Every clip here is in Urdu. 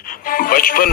55,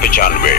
95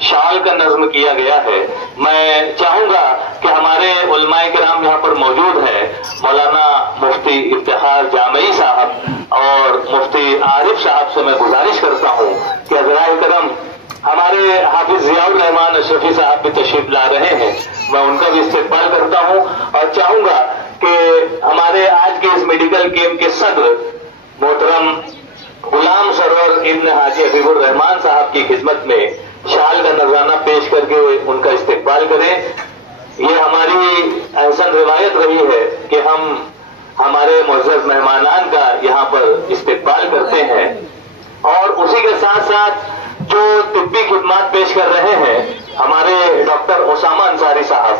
شال کا نظم کیا گیا ہے. میں چاہوں گا کہ ہمارے علماء کرام یہاں پر موجود ہیں، مولانا مفتی افتخار جامعی صاحب اور مفتی عارف صاحب سے میں گزارش کرتا ہوں کہ حضرات کرم ہمارے حافظ ضیاء الرحمان اشرفی صاحب بھی تشریف لا رہے ہیں، میں ان کا بھی استقبال کرتا ہوں اور چاہوں گا کہ ہمارے آج کے اس میڈیکل کیمپ کے صدر محترم غلام سرور ابن حاجی حبیب الرحمان صاحب کی خدمت میں شال کا نذرانہ پیش کر کے ان کا استقبال کریں. یہ ہماری احسن روایت رہی ہے کہ ہم ہمارے معزز مہمانان کا یہاں پر استقبال کرتے ہیں اور اسی کے ساتھ ساتھ جو طبی خدمات پیش کر رہے ہیں ہمارے ڈاکٹر اسامہ انصاری صاحب،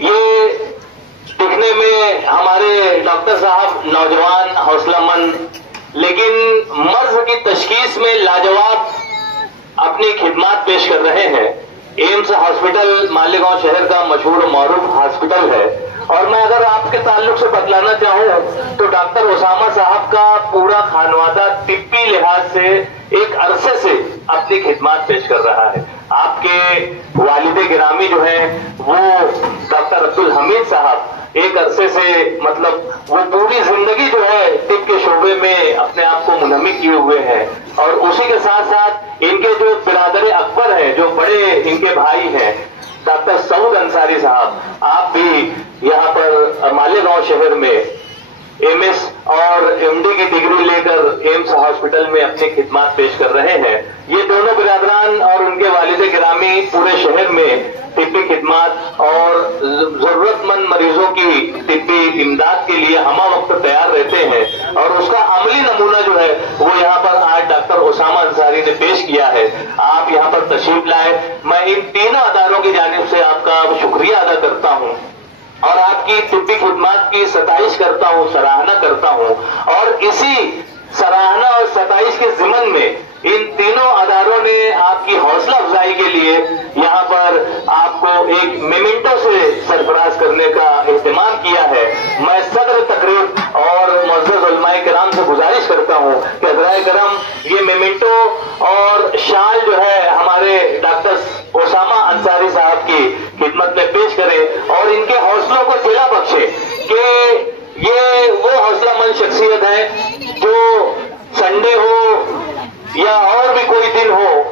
یہ دکھنے میں ہمارے ڈاکٹر صاحب نوجوان حوصلہ مند لیکن مرض کی تشخیص میں لاجواب اپنی خدمات پیش کر رہے ہیں. ایمس ہاسپٹل مالیگاؤں شہر کا مشہور و معروف ہاسپٹل ہے اور میں اگر آپ کے تعلق سے بتلانا چاہوں تو ڈاکٹر اسامہ صاحب کا پورا خانوادہ طبی لحاظ سے ایک عرصے سے اپنی خدمات پیش کر رہا ہے. آپ کے والد گرامی جو ہیں وہ ڈاکٹر عبدالحمید صاحب ایک عرصے سے مطلب وہ پوری زندگی جو ہے طب کے شعبے میں اپنے آپ کو منہمک کیے ہوئے ہیں اور اسی کے ساتھ ساتھ ان کے جو برادر اکبر ہیں، جو بڑے ان کے بھائی ہیں ڈاکٹر سعود انصاری صاحب، آپ بھی یہاں پر مالیگاؤں شہر میں ایم ایس اور ایم ڈی کی ڈگری لے کر ایمس ہاسپٹل میں اپنی خدمات پیش کر رہے ہیں. یہ دونوں برادران اور ان کے والد گرامی پورے شہر میں طبی خدمات اور ضرورت مند مریضوں کی طبی امداد کے لیے ہمہ وقت تیار رہتے ہیں اور اس کا عملی نمونہ جو ہے وہ یہاں پر آج ڈاکٹر اسامہ انصاری نے پیش کیا ہے. آپ یہاں پر تشریف لائے، میں ان تینوں اداروں کی جانب سے آپ کا شکریہ ادا کرتا ہوں اور آپ کی طبی خدمات کی ستائش کرتا ہوں، سراہنا کرتا ہوں اور اسی سراہنا اور ستائش کے ضمن میں ان تینوں اداروں نے آپ کی حوصلہ افزائی کے لیے یہاں پر آپ کو ایک میمنٹو سے سرفراز کرنے کا اہتمام کیا ہے. میں صدر تقریب اور معزز علماء کرام سے گزارش کرتا ہوں کہ حضرات کرم یہ میمنٹو اور شال جو ہے ہمارے ڈاکٹر اسامہ انصاری صاحب کی خدمت میں پیش کریں اور ان کے حوصلوں کو سلا بخشیں کہ یہ وہ حوصلہ مند شخصیت ہے جو سنڈے ہو یا اور بھی کوئی دن ہو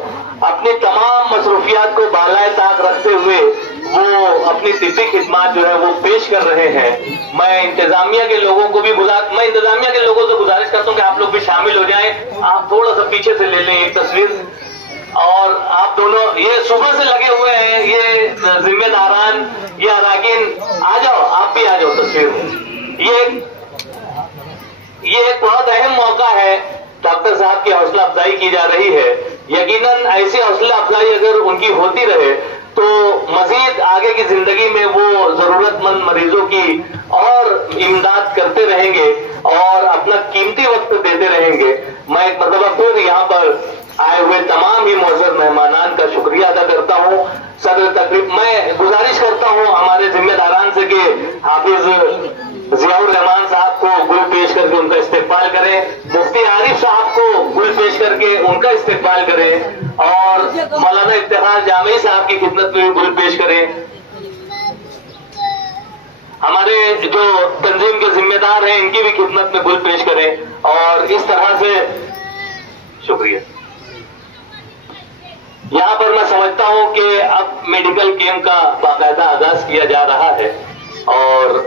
اپنی تمام مصروفیات کو بالائے طاق رکھتے ہوئے وہ اپنی طبی خدمات جو ہے وہ پیش کر رہے ہیں. میں انتظامیہ کے لوگوں کو بھی انتظامیہ کے لوگوں سے گزارش کرتا ہوں کہ آپ لوگ بھی شامل ہو جائیں. آپ تھوڑا سا پیچھے سے لے لیں ایک تصویر اور آپ دونوں یہ صبح سے لگے ہوئے ہیں، یہ ذمہ داران، یہ اراکین آ جاؤ، آپ بھی آ جاؤ تصویر میں. یہ ایک بہت اہم موقع ہے، ڈاکٹر صاحب کی حوصلہ افزائی کی جا رہی ہے. یقیناً ایسی حوصلہ افزائی اگر ان کی ہوتی رہے تو مزید آگے کی زندگی میں وہ ضرورت مند مریضوں کی اور امداد کرتے رہیں گے اور اپنا قیمتی وقت دیتے رہیں گے. میں ایک مرتبہ پھر یہاں پر آئے ہوئے تمام ہی معزز مہمانان کا شکریہ ادا کرتا ہوں. صدر تقریب میں گزارش کرتا ہوں ہمارے ذمہ داران سے کہ حافظ ضیاء الرحمان صاحب کو گل پیش کر کے ان کا استقبال کریں، مفتی عارف صاحب کو گل پیش کر کے ان کا استقبال کریں اور مولانا افتخار جامعی صاحب کی خدمت میں بھی گل پیش کریں. ہمارے جو تنظیم کے ذمہ دار ہیں ان کی بھی خدمت میں گل پیش کریں اور اس طرح سے شکریہ. یہاں پر میں سمجھتا ہوں کہ اب میڈیکل کیمپ کا باقاعدہ آغاز کیا جا رہا ہے اور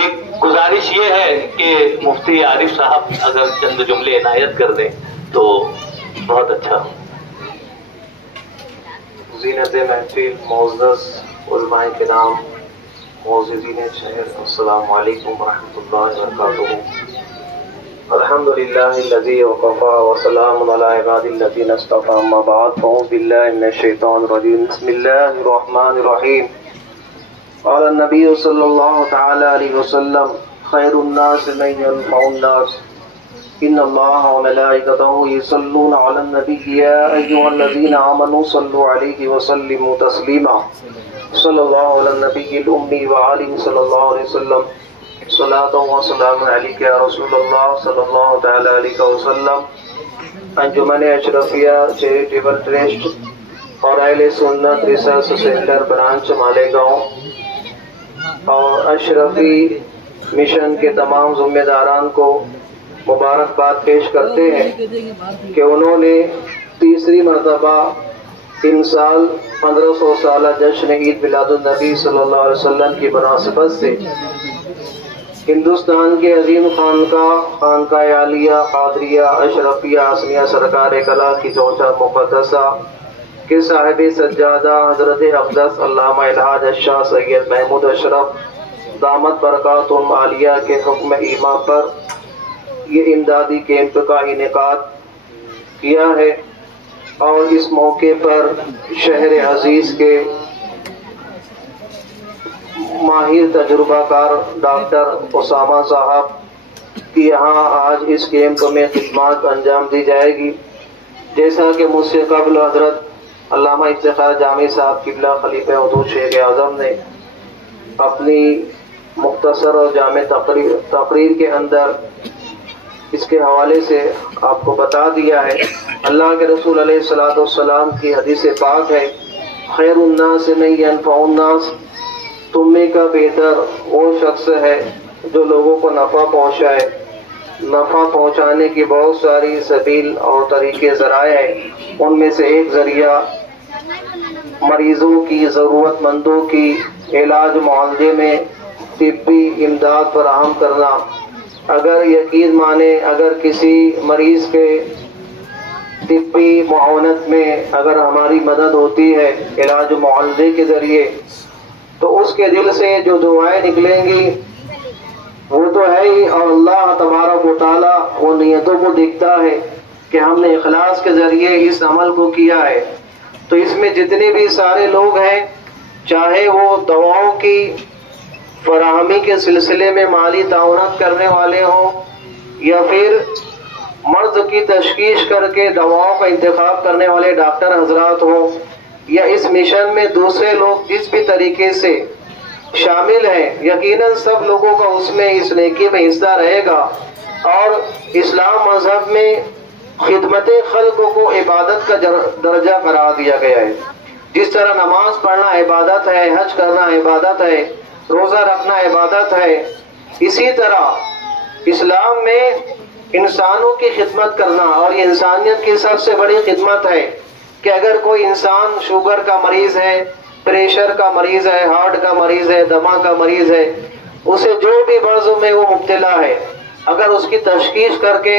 ایک گزارش یہ ہے کہ مفتی عارف صاحب اگر چند جملے عنایت کر دیں تو بہت اچھا ہو. زینت محفل، معزز علماء کرام، معززین شہر، السلام علیکم ورحمۃ اللہ وبرکاتہ. الحمد للہ الذی وقفا وسلام علی عباد الذین اصطفى، اما بعد فاعوذ باللہ من الشیطان الرجیم، بسم اللہ الرحمن الرحیم. قال النبی صلی اللہ تعالی علیہ وسلم خیر الناس من ينفع الناس، ان اللہ وملائکتہ یصلون علی النبی یا ایھا الذین آمنوا صلوا علیہ وسلموا تسلیما. صلی اللہ علی النبی الامی وآلہ صلی اللہ علیہ وسلم. صلاۃ و سلام علیک یا رسول اللہ صلی اللہ تعالی علیہ وسلم. انجمن اشرفیہ چیریٹیبل ٹرسٹ اور اہل سنت ریسرچ سینٹر برانچ مالیگاؤں اور اشرفی مشن کے تمام ذمہ داران کو مبارکباد پیش کرتے ہیں کہ انہوں نے تیسری مرتبہ ان سال 1500 سالہ جشن عید میلاد النبی صلی اللہ علیہ وسلم کی مناسبت سے ہندوستان کے عظیم خانقاہ عالیہ قادریہ اشرفیہ حسنیہ سرکار کلا کی چونچا مقدسہ کے صاحب سجادہ حضرت اقدس علامہ الحاج شاہ سید محمود اشرف دامت برکاتہم عالیہ کے حکم ایما پر یہ امدادی کیمپ کا انعقاد کیا ہے، اور اس موقع پر شہر عزیز کے ماہر تجربہ کار ڈاکٹر اسامہ صاحب کی یہاں آج اس کیمپ میں خدمات انجام دی جائے گی۔ جیسا کہ مجھ سے قبل حضرت علامہ افتخار جامی صاحب قبلہ خلیفہ حضور شیخ اعظم نے اپنی مختصر اور جامع تقریر کے اندر اس کے حوالے سے آپ کو بتا دیا ہے۔ اللہ کے رسول علیہ الصلوۃ والسلام کی حدیث پاک ہے، خیر الناس من ینفع الناس، تم میں کا بہتر وہ شخص ہے جو لوگوں کو نفع پہنچائے۔ نفع پہنچانے کی بہت ساری سبیل اور طریقے ذرائع ہیں، ان میں سے ایک ذریعہ مریضوں کی، ضرورت مندوں کی علاج معالجے میں طبی امداد فراہم کرنا۔ اگر یقین مانے اگر کسی مریض کے طبی معاونت میں اگر ہماری مدد ہوتی ہے علاج معالجے کے ذریعے، تو اس کے دل سے جو دعائیں نکلیں گی وہ تو ہے ہی، اور اللہ تبارک و تعالیٰ وہ نیتوں کو دیکھتا ہے کہ ہم نے اخلاص کے ذریعے اس عمل کو کیا ہے۔ تو اس میں جتنے بھی سارے لوگ ہیں، چاہے وہ دواؤں کی فراہمی کے سلسلے میں مالی تعاونت کرنے والے ہوں، یا پھر مرض کی تشخیص کر کے دواؤں کا انتخاب کرنے والے ڈاکٹر حضرات ہوں، یا اس مشن میں دوسرے لوگ جس بھی طریقے سے شامل ہیں، یقیناً سب لوگوں کا اس میں اس نیکی میں حصہ رہے گا۔ اور اسلام مذہب میں خدمت خلق کو عبادت کا درجہ قرار دیا گیا ہے۔ جس طرح نماز پڑھنا عبادت ہے، حج کرنا عبادت ہے، روزہ رکھنا عبادت ہے، اسی طرح اسلام میں انسانوں کی خدمت کرنا، اور یہ انسانیت کی سب سے بڑی خدمت ہے کہ اگر کوئی انسان شوگر کا مریض ہے، پریشر کا مریض ہے، ہارٹ کا مریض ہے، دمہ کا مریض ہے، اسے جو بھی مرض میں وہ مبتلا ہے، اگر اس کی تشخیص کر کے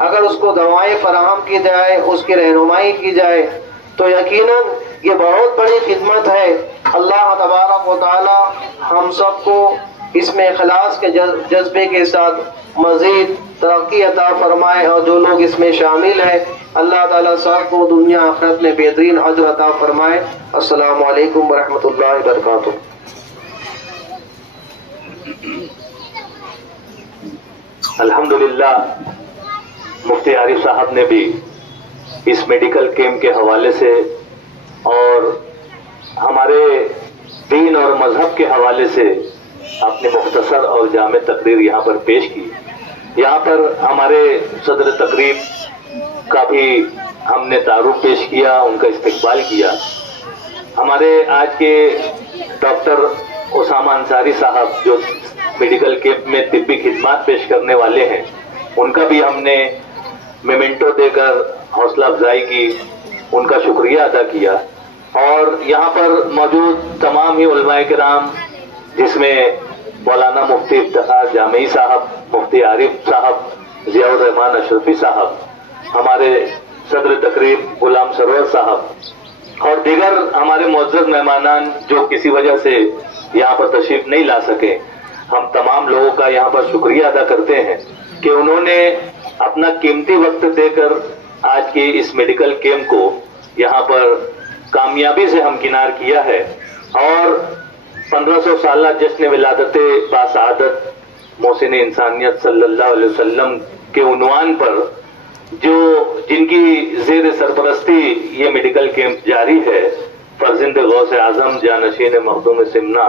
اگر اس کو دوائیں فراہم کی جائے، اس کی رہنمائی کی جائے، تو یقیناً یہ بہت بڑی خدمت ہے۔ اللہ تبارک و تعالی ہم سب کو اس میں اخلاص کے جذبے کے ساتھ مزید ترقی عطا فرمائے، اور جو لوگ اس میں شامل ہیں اللہ تعالیٰ سب کو دنیا آخرت میں بہترین اجر عطا فرمائے۔ السلام علیکم ورحمۃ اللہ وبرکاتہ۔ الحمدللہ مفتی عارف صاحب نے بھی اس میڈیکل کیمپ کے حوالے سے اور ہمارے دین اور مذہب کے حوالے سے اپنی مختصر اور جامع تقریر یہاں پر پیش کی۔ یہاں پر ہمارے صدر تقریب کا بھی ہم نے تعارف پیش کیا، ان کا استقبال کیا۔ ہمارے آج کے ڈاکٹر اسامہ انصاری صاحب جو میڈیکل کیمپ میں طبی خدمات پیش کرنے والے ہیں، ان کا بھی ہم نے میمنٹو دے کر حوصلہ افزائی کی، ان کا شکریہ ادا کیا۔ اور یہاں پر موجود تمام ہی علماء کرام، جس میں مولانا مفتی افتخار جامعی صاحب، مفتی عارف صاحب، ضیاء الرحمان اشرفی صاحب، ہمارے صدر تقریب غلام سرور صاحب اور دیگر ہمارے معزز مہمانان جو کسی وجہ سے یہاں پر تشریف نہیں لا سکے، ہم تمام لوگوں کا یہاں پر شکریہ ادا کرتے ہیں کہ انہوں نے اپنا قیمتی وقت دے کر آج کے اس میڈیکل کیمپ کو یہاں پر کامیابی سے ہمکنار کیا ہے۔ اور 1500 سالہ جشن ولادت باسعادت محسن انسانیت صلی اللہ علیہ وسلم کے عنوان پر جن کی زیر سرپرستی یہ میڈیکل کیمپ جاری ہے، فرزند غوث اعظم جانشین مخدوم سمنا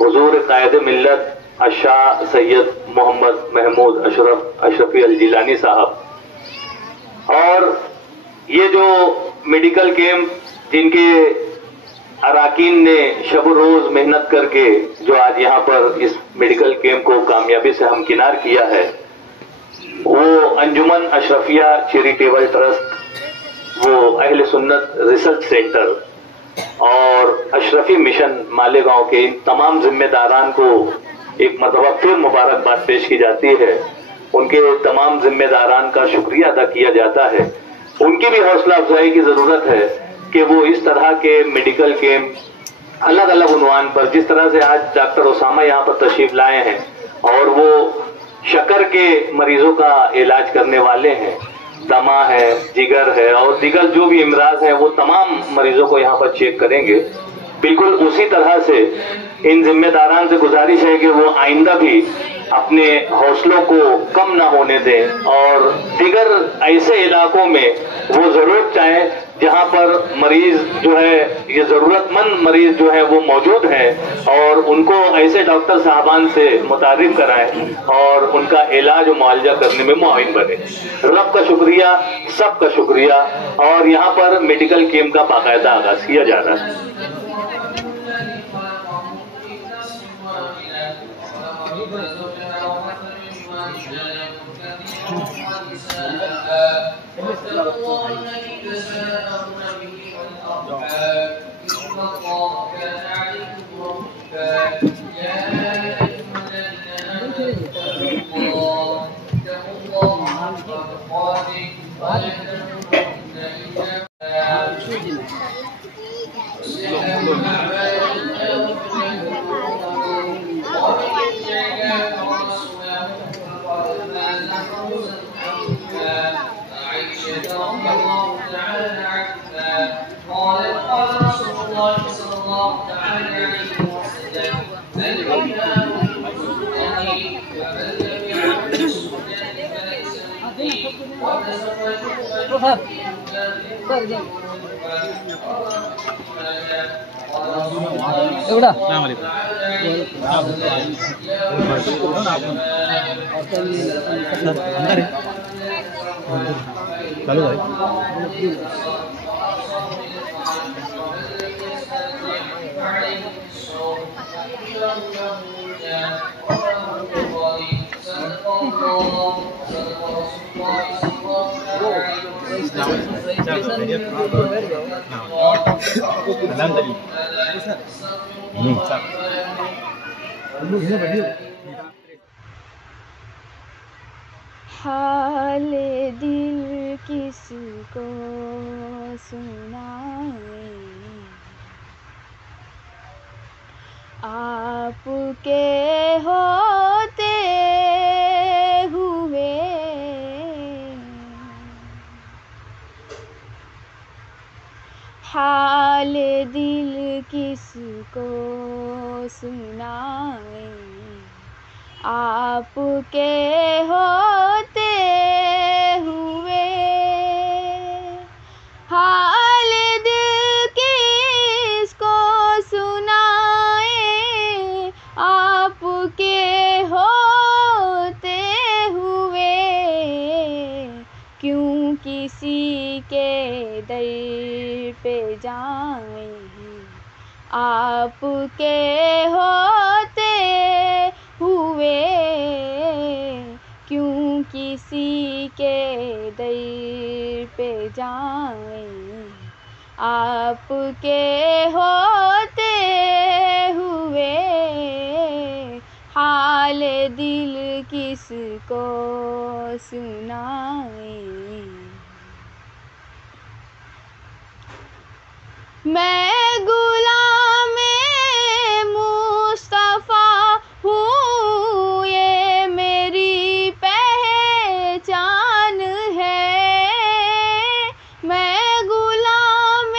حضور قائد ملت الشاہ سید محمد محمود اشرفی الجیلانی صاحب، اور یہ جو میڈیکل کیمپ جن کے اراکین نے شب و روز محنت کر کے جو آج یہاں پر اس میڈیکل کیمپ کو کامیابی سے ہمکنار کیا ہے، وہ انجمن اشرفیہ چیریٹیبل ٹرسٹ، وہ اہل سنت ریسرچ سینٹر اور اشرفی مشن مالیگاؤں کے ان تمام ذمہ داران کو ایک مرتبہ پھر مبارکباد پیش کی جاتی ہے. ان کے تمام ذمہ داران کا شکریہ ادا کیا جاتا ہے. ان کی بھی حوصلہ افزائی کی ضرورت ہے کہ وہ اس طرح کے میڈیکل کیمپ الگ الگ عنوان پر، جس طرح سے آج ڈاکٹر اسامہ یہاں پر تشریف لائے ہیں اور وہ شکر کے مریضوں کا علاج کرنے والے ہیں، دمہ ہے، جگر ہے اور دیگر جو بھی امراض ہیں، وہ تمام مریضوں کو یہاں پر چیک کریں گے. بالکل اسی طرح سے ان ذمہ داران سے گزارش ہے کہ وہ آئندہ بھی اپنے حوصلوں کو کم نہ ہونے دیں اور دیگر ایسے علاقوں میں وہ ضرور چاہیں جہاں پر مریض جو ہے، یہ ضرورت مند مریض جو ہے وہ موجود ہیں، اور ان کو ایسے ڈاکٹر صاحبان سے متعارف کرائیں اور ان کا علاج و معالجہ کرنے میں معاون بنے. رب کا شکریہ، سب کا شکریہ. اور یہاں پر میڈیکل کیمپ کا باقاعدہ آغاز کیا جا رہا ہے. حال دل کس کو سنائیں، آپ کے ہوتے ہوئے حال دل کس کو سنائیں، آپ کے ہوتے ہوئے حال دل کس کو سنائیں، آپ کے ہوتے ہوئے کیوں کسی کے در پہ جائیں، آپ کے ہوتے ہوئے کیوں کسی کے در پہ جائیں، آپ کے ہوتے ہوئے حال دل کس کو سنائیں. میں غلام مصطفیٰ ہوں، یہ میری پہچان ہے. میں غلام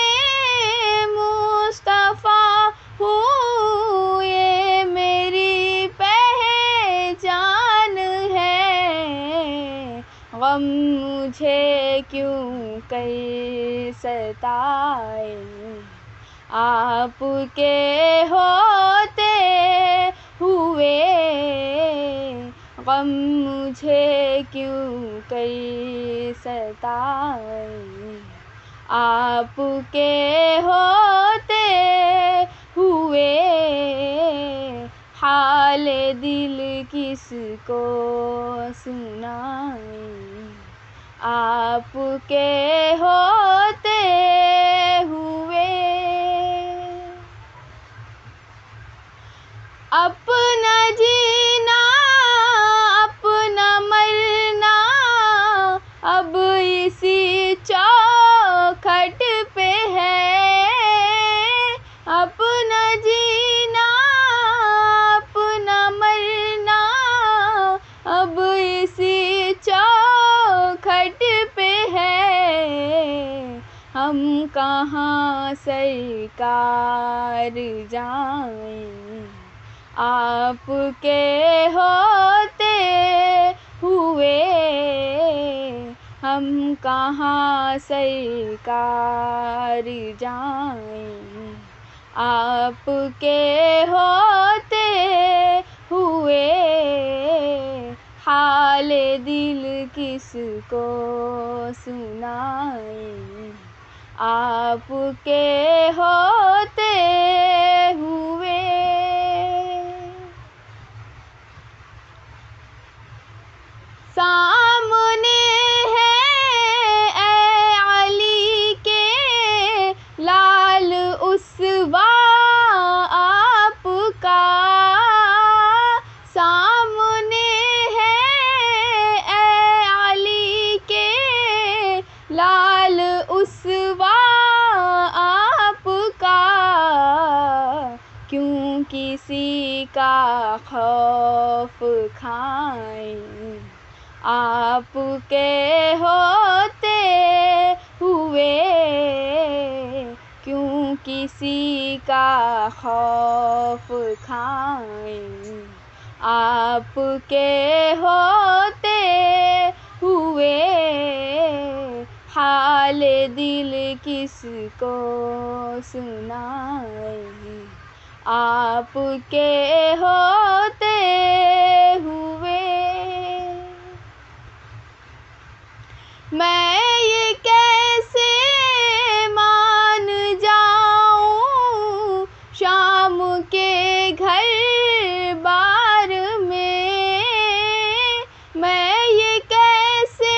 مصطفیٰ ہوں، یہ میری پہچان ہے. غم مجھے کیوں کر ستائے، آپ کے ہوتے ہوئے غم غم مجھے کیوں کر ستائے، آپ کے ہوتے ہوئے حال دل کس کو سنائے، آپ کے ہوتے ہوئے اپنا جینا اپنا مرنا اب اسی چوکھٹ پہ ہے، اپنا جینا اپنا مرنا اب اسی چوکھٹ پہ ہے، ہم کہاں سرکار جائیں، آپ کے ہوتے ہوئے ہم کہاں سرکار جائیں، آپ کے ہوتے ہوئے حال دل کس کو سنائیں، آپ کے ہوتے ہوئے سامنے ہے اے علی کے لال اسوا آپ کا، سامنے ہے اے علی کے لال اسوا آپ کا، کیوں کسی کا خوف کھائیں، آپ کے ہوتے ہوئے کیوں کسی کا خوف کھائیں، آپ کے ہوتے ہوئے حال دل کس کو سنائیں، آپ کے ہوتے ہوئے میں یہ کیسے مان جاؤں شام کے گھر بار میں، میں یہ کیسے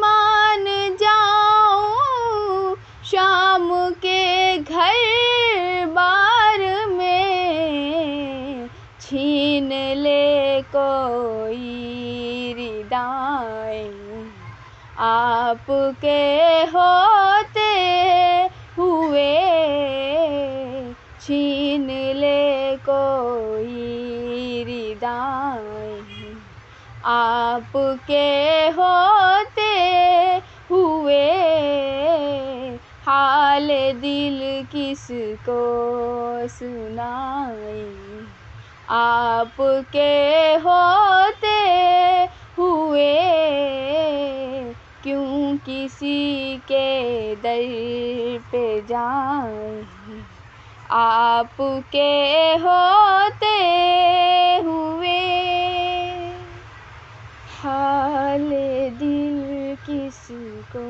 مان جاؤں شام کے گھر بار میں، چھین لے کوئی ردائیں، آپ کے ہوتے ہوئے چھین لے کوئی ردائیں، آپ کے ہوتے ہوئے حال دل کس کو سنائیں، آپ کے ہوتے ہوئے کیوں کسی کے در پہ جائیں، آپ کے ہوتے ہوئے حال دل کس کو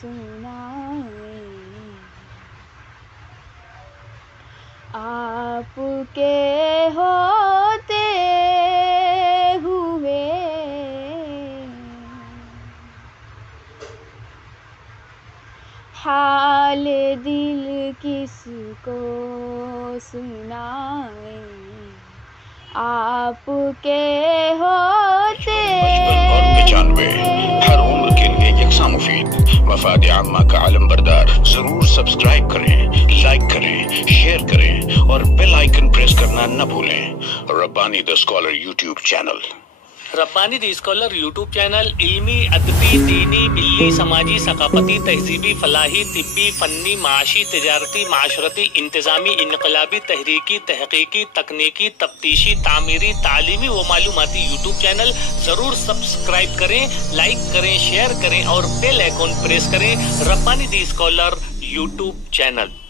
سنائیں، آپ کے ہوتے ہوئے حال دل کس کو سنائیں، آپ کے ہوتے 55 اور 95 ہر عمر کے لیے یکساں مفید، مفاد عامہ کا عالم بردار۔ ضرور سبسکرائب کریں، لائک کریں، شیئر کریں اور بیل آئیکن پریس کرنا نہ بھولیں۔ Rabbani the scholar YouTube channel. Rabbani the scholar YouTube channel علمی، ادبی، دینی، ملی، سماجی، ثقافتی، تہذیبی، فلاحی، طبی، فنی، معاشی، تجارتی، معاشرتی، انتظامی، انقلابی، تحریکی، تحقیقی، تکنیکی، تفتیشی، تعمیری، تعلیمی و معلوماتی یوٹیوب چینل۔ ضرور سبسکرائب کریں، لائک کریں، شیئر کریں اور بیل آئیکن پریس کریں۔ ربانی دی اسکالر یوٹیوب چینل۔